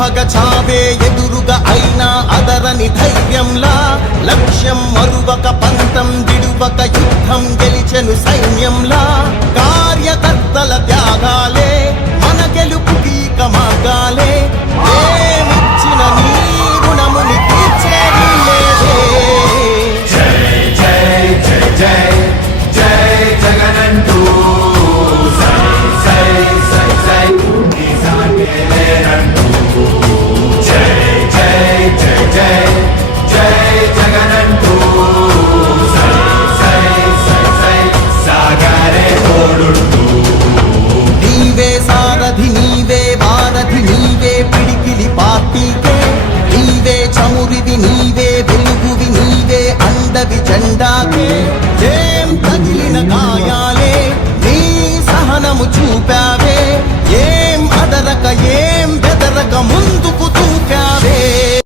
పగ చావే ఎదురుగా అయినా అదరని ధైర్యంలా లక్ష్యం మరువక పంతం విడువక యుద్ధం గెలిచెను సైన్యంలా కార్యకర్తల త్యాగాలే